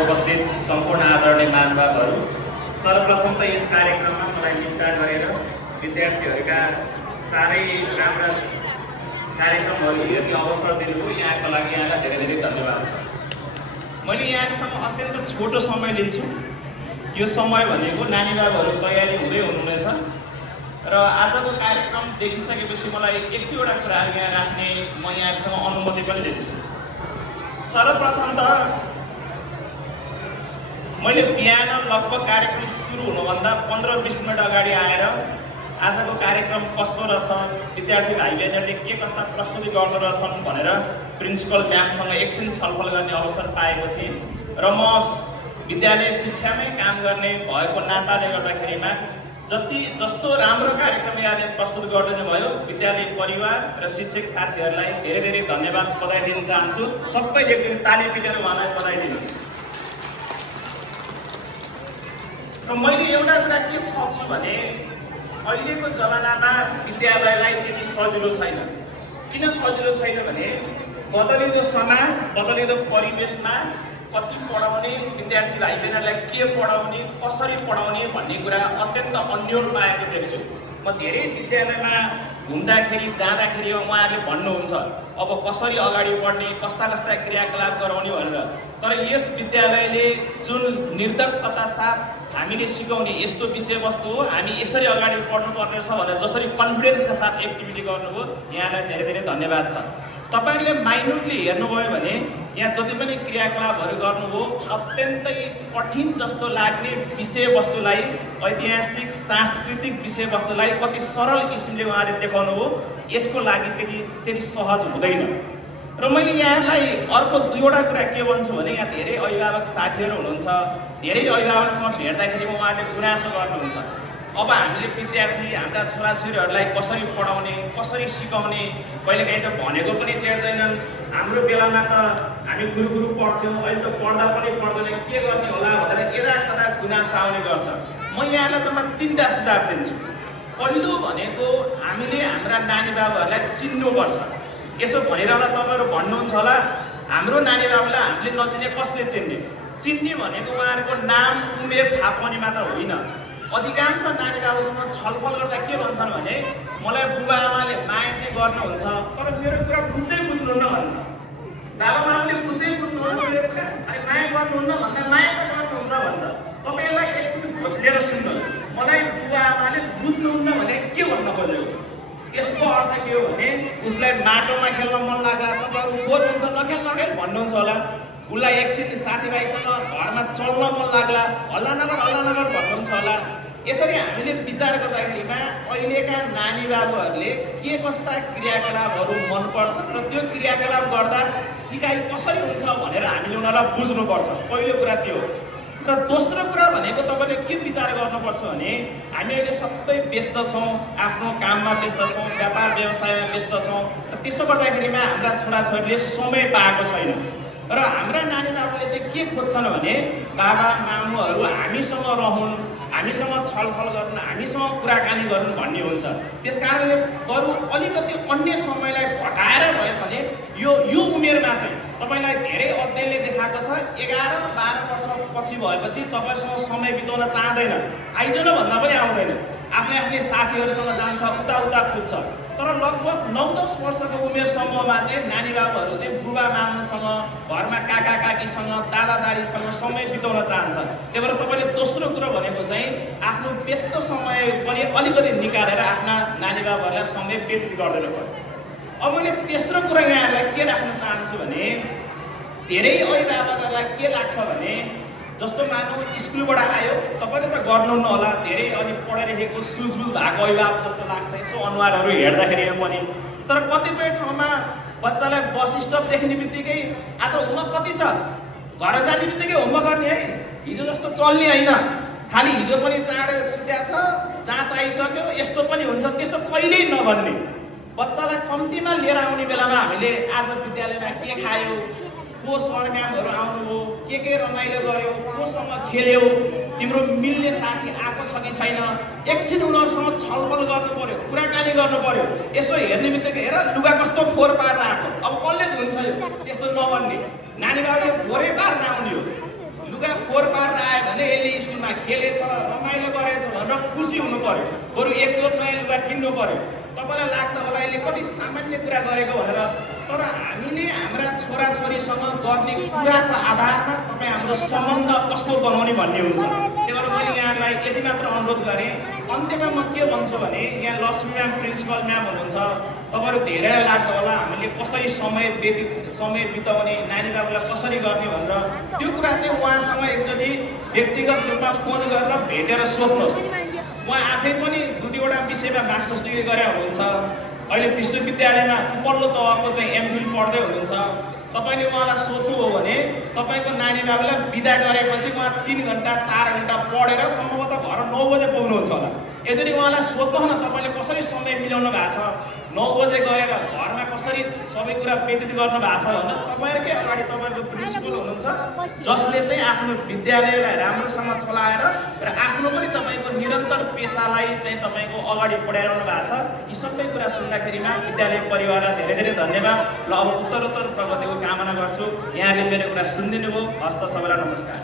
उपस्थित सम्पूर्ण आदरणीय महानुभावहरू, सर्वप्रथम त यस कार्यक्रममा मलाई निम्ता गरेर विद्यार्थीहरूका साह्रै राम्रा कार्यक्रमहरू हेर्ने अवसर दिनुभयो। यहाँको लागि यहाँलाई धेरै धेरै धन्यवाद छ। मैले यहाँसँग अत्यन्त छोटो समय लिन्छु। यो समय भनेको नानी बाबुहरू तयारी हुँदै हुनुहुनेछ र आजको कार्यक्रम देखिसकेपछि मलाई एक दुईवटा कुराहरू यहाँ राख्ने म यहाँसँग अनुमति पनि लिन्छु। सर्वप्रथम त मैले बिहान लगभग कार्यक्रम सुरु हुनुभन्दा 15-20 मिनट अगाडि आएर आजको कार्यक्रम कस्तो रहेछ, विद्यार्थी भाइ बहिनीहरूले के कस्ता प्रस्तुति गर्दो रहेछन् भनेर प्रिन्सिपल म्यामसँग एकछिन छलफल गर्ने अवसर पाएको थिएँ र म विद्यालय शिक्षामै काम गर्ने भएको नाताले गर्दाखेरिमा जस्तो राम्रो कार्यक्रम यहाँले प्रस्तुत गरिदिनु भयो, विद्यालय परिवार र शिक्षक साथीहरूलाई धेरै धेरै धन्यवाद बधाई दिन चाहन्छु। सबैले एकचोटि ताली पिटेर उहाँलाई बधाई दिनुहोस्। र मैले एउटा कुरा के थप्छु भने अहिलेको जमानामा विद्यालयलाई त्यति सजिलो छैन। किन सजिलो छैन भने बदलिँदो समाज, बदलिँदो परिवेशमा कति पढाउने, विद्यार्थी भाइ बहिनीहरूलाई के पढाउने, कसरी पढाउने भन्ने कुरा अत्यन्त अन्योल पाएको देख्छु। म धेरै विद्यालयमा घुम्दाखेरि जाँदाखेरि उहाँहरूले भन्नुहुन्छ अब कसरी अगाडि बढ्ने, कस्ता कस्ता क्रियाकलाप गराउने भनेर। तर यस विद्यालयले जुन निर्धक्कता साथ हामीले सिकाउने यस्तो विषयवस्तु हो, हामी यसरी अगाडि बढ्नुपर्ने छ भनेर जसरी कन्फिडेन्सका साथ एक्टिभिटी गर्नुभयो, यहाँलाई धेरै धेरै धन्यवाद छ। तपाईहरूले माइन्युटली हेर्नुभयो भने यहाँ जति पनि क्रियाकलापहरू गर्नुभयो अत्यन्तै कठिन जस्तो लाग्ने विषयवस्तुलाई, ऐतिहासिक सांस्कृतिक विषयवस्तुलाई कति सरल किसिमले उहाँले देखाउनु हो, यसको लागि त्यति सहज हुँदैन। र मैले यहाँलाई अर्को दुईवटा कुरा के भन्छु भने यहाँ धेरै अभिभावक साथीहरू हुनुहुन्छ, धेरै अभिभावकसँग भेट्दाखेरि उहाँले गुनासो गर्नुहुन्छ अब हामीले विद्यार्थी हाम्रा छोराछोरीहरूलाई कसरी पढाउने, कसरी सिकाउने, कहिलेकाहीँ त भनेको पनि टेर्दैनन्। हाम्रो बेलामा त हामी गुरुगुरु पढ्थ्यौँ, अहिले त पढ्दा पनि पढ्दैन, के गर्ने होला भनेर यदासदा गुनासो आउने गर्छ। म यहाँलाई त म 3टा सुझाव दिन्छु। पहिलो भनेको हामीले हाम्रा नानी बाबुहरूलाई चिन्नुपर्छ। यसो भनिरहँदा तपाईँहरू भन्नुहुन्छ होला हाम्रो नानी बाबुलाई हामीले नचिने कसले चिन्ने? चिन्ने भनेको उहाँहरूको नाम उमेर थाहा पाउने मात्र होइन। अधिकांश नानी बाबुसँग छलफल गर्दा के भन्छन् भने मलाई बुबा आमाले माया चाहिँ गर्नुहुन्छ तर मेरो कुरा बुझ्दै बुझ्नुहुन्न भन्छ। बाबा आमाले बुझ्दै बुझ्नुहुन्न मेरो कुरा, अनि माया गर्नुहुन्न भन्दा माया त गर्नुहुन्छ भन्छ। तपाईँलाई एकछिन लिएर सुन्नुहोस्, मलाई बुबा आमाले बुझ्नुहुन्न भने के भन्न खोजेको? यसको अर्थ के हो भने उसलाई माटोमा खेल्न मन लाग्ला, तपाईँहरू फोहोर हुन्छ नखेल नखेल भन्नुहुन्छ होला। उसलाई एकछिन साथीभाइसँग घरमा चल्न मन लाग्ला, हल्ला नगर भन्नुहुन्छ होला। यसरी हामीले विचार गर्दाखेरिमा अहिलेका नानी बाबुहरूले के कस्ता क्रियाकलापहरू मनपर्छ र त्यो क्रियाकलाप गर्दा सिकाइ कसरी हुन्छ भनेर हामीले उनीहरूलाई बुझ्नुपर्छ। पहिलो कुरा त्यो हो। र दोस्रो कुरा भनेको तपाईँले के विचार गर्नुपर्छ भने हामी अहिले सबै व्यस्त छौँ, आफ्नो काममा व्यस्त छौँ, व्यापार व्यवसायमा व्यस्त छौँ र त्यसो गर्दाखेरिमा हाम्रा छोराछोरीले समय पाएको छैन। र हाम्रा नानी बाबुले चाहिँ के खोज्छन् भने बाबा मामुहरू हामीसँग रहन्, हामीसँग छलफल गरून्, हामीसँग कुराकानी गरून् भन्ने हुन्छ। त्यस कारणले बरु अलिकति अन्य समयलाई घटाएर भयो भने यो उमेरमा चाहिँ तपाईँलाई धेरै अध्ययनले देखाएको छ 11-12 वर्ष पछि भएपछि तपाईँहरूसँग समय बिताउन चाहँदैन, आइज न भन्दा पनि आउँदैन, आफ्नै साथीहरूसँग जान्छ, उता कुद्छ। तर लगभग 9-10 वर्षको उमेर समूहमा चाहिँ नानी बाबुहरू चाहिँ बुबा मामुसँग, घरमा काका काकीसँग, दादा दादीसँग समय बिताउन चाहन्छ। त्यही भएर तपाईँले दोस्रो कुरो भनेको चाहिँ आफ्नो व्यस्त समय पनि अलिकति निकालेर आफ्ना नानी बाबुहरूलाई समय व्यतीत गरिदिनु पर्यो। अब मैले तेस्रो कुरा यहाँहरूलाई के राख्न चाहन्छु भने धेरै अभिभावकहरूलाई के लाग्छ भने जस्तो मानौँ स्कुलबाट आयो, तपाईँले त गर्नुहुन्न होला, धेरै अलि पढाइ लेखेको सुझबुझ भएको अभिभावक जस्तो लाग्छ यसो अनुहारहरू हेर्दाखेरि पनि। तर कतिपय ठाउँमा बच्चालाई बस स्टप देख्ने बित्तिकै आज होमवर्क कति छ, घर जाने बित्तिकै होमवर्क गर्ने है, हिजो जस्तो चल्ने होइन, खालि हिजो पनि चाँडो सुत्या छ, जाँच आइसक्यो, यस्तो पनि हुन्छ, त्यसो कहिल्यै नभन्ने। बच्चालाई कम्तीमा लिएर आउने बेलामा हामीले आज विद्यालयमा के खायो, को सरम्यामहरू आउनुभयो, के रमाइलो गर्यो, कोसँग खेल्यो, तिम्रो मिल्ने साथी आएको छ कि छैन, एकछिन उनीहरूसँग छलफल गर्नु पर्यो, कुराकानी गर्नु पर्यो। यसो हेर्ने बित्तिकै हेर लुगा कस्तो फोहोर पारेर आएको, अब कसले धुन्छ यो, त्यस्तो नभन्ने। नानी बाबुले फोहोरै पारेर आउने हो, मैदानमा खेलेछ रमाइलो गरेछ भनेर खुसी हुनु पर्यो, बरु एकजोट नयाँ लुगा किन्नु पर्यो। तपाईँलाई लाग्दा होला यसले कति सामान्य कुरा गरेको भनेर, तर हामीले हाम्रा छोराछोरीसँग गर्ने कुराको आधारमा तपाईँ हाम्रो सम्बन्ध कस्तो बनाउने भन्ने हुन्छ। त्यही भएर मैले यहाँलाई यति मात्र अनुरोध गरेँ। अन्त्यमा म के भन्छु भने, यहाँ लक्ष्मी म्याम प्रिन्सिपल म्याम हुनुहुन्छ, तपाईँहरू धेरैलाई लाग्दा होला हामीले कसरी समय बिताउने, नानी बाबुलाई कसरी गर्ने भनेर, त्यो कुरा चाहिँ उहाँसँग एकचोटि व्यक्तिगत रूपमा फोन गरेर भेटेर सोध्नुहोस्। उहाँ आफै पनि दुईवटा विषयमा मास्टर्स डिग्री गरे हुनुहुन्छ, अहिले विश्वविद्यालयमा उपल्लो तहको चाहिँ एमफिल पढ्दै हुनुहुन्छ। तपाईँले उहाँलाई सोध्नुभयो भने तपाईँको नानी बाबुलाई बिदा गरेपछि उहाँ 3 घन्टा 4 घन्टा पढेर सम्भवतः घर 9 बजे पुग्नुहुन्छ होला। यदि उहाँलाई सोध्नु न तपाईँले कसरी समय मिलाउनु भएको छ, 9 बजे गएर घरमा कसरी सबै कुरा व्यतीत गर्नु भएको छ भनेर तपाईँहरूकै अगाडि तपाईँहरूको प्रिन्सिपल हुनुहुन्छ, जसले चाहिँ आफ्नो विद्यालयलाई राम्रोसँग चलाएर र आफ्नो पनि तपाईँको निरन्तर पेसालाई चाहिँ तपाईँको अगाडि बढाइरहनु भएको छ। यी सबै कुरा सुन्दाखेरिमा विद्यालय परिवारलाई धेरै धेरै धन्यवाद। ल अब उत्तरोत्तर प्रगतिको कामना गर्छु। यहाँले मेरो कुरा सुनिदिनु भयो। हस्त सबैलाई नमस्कार।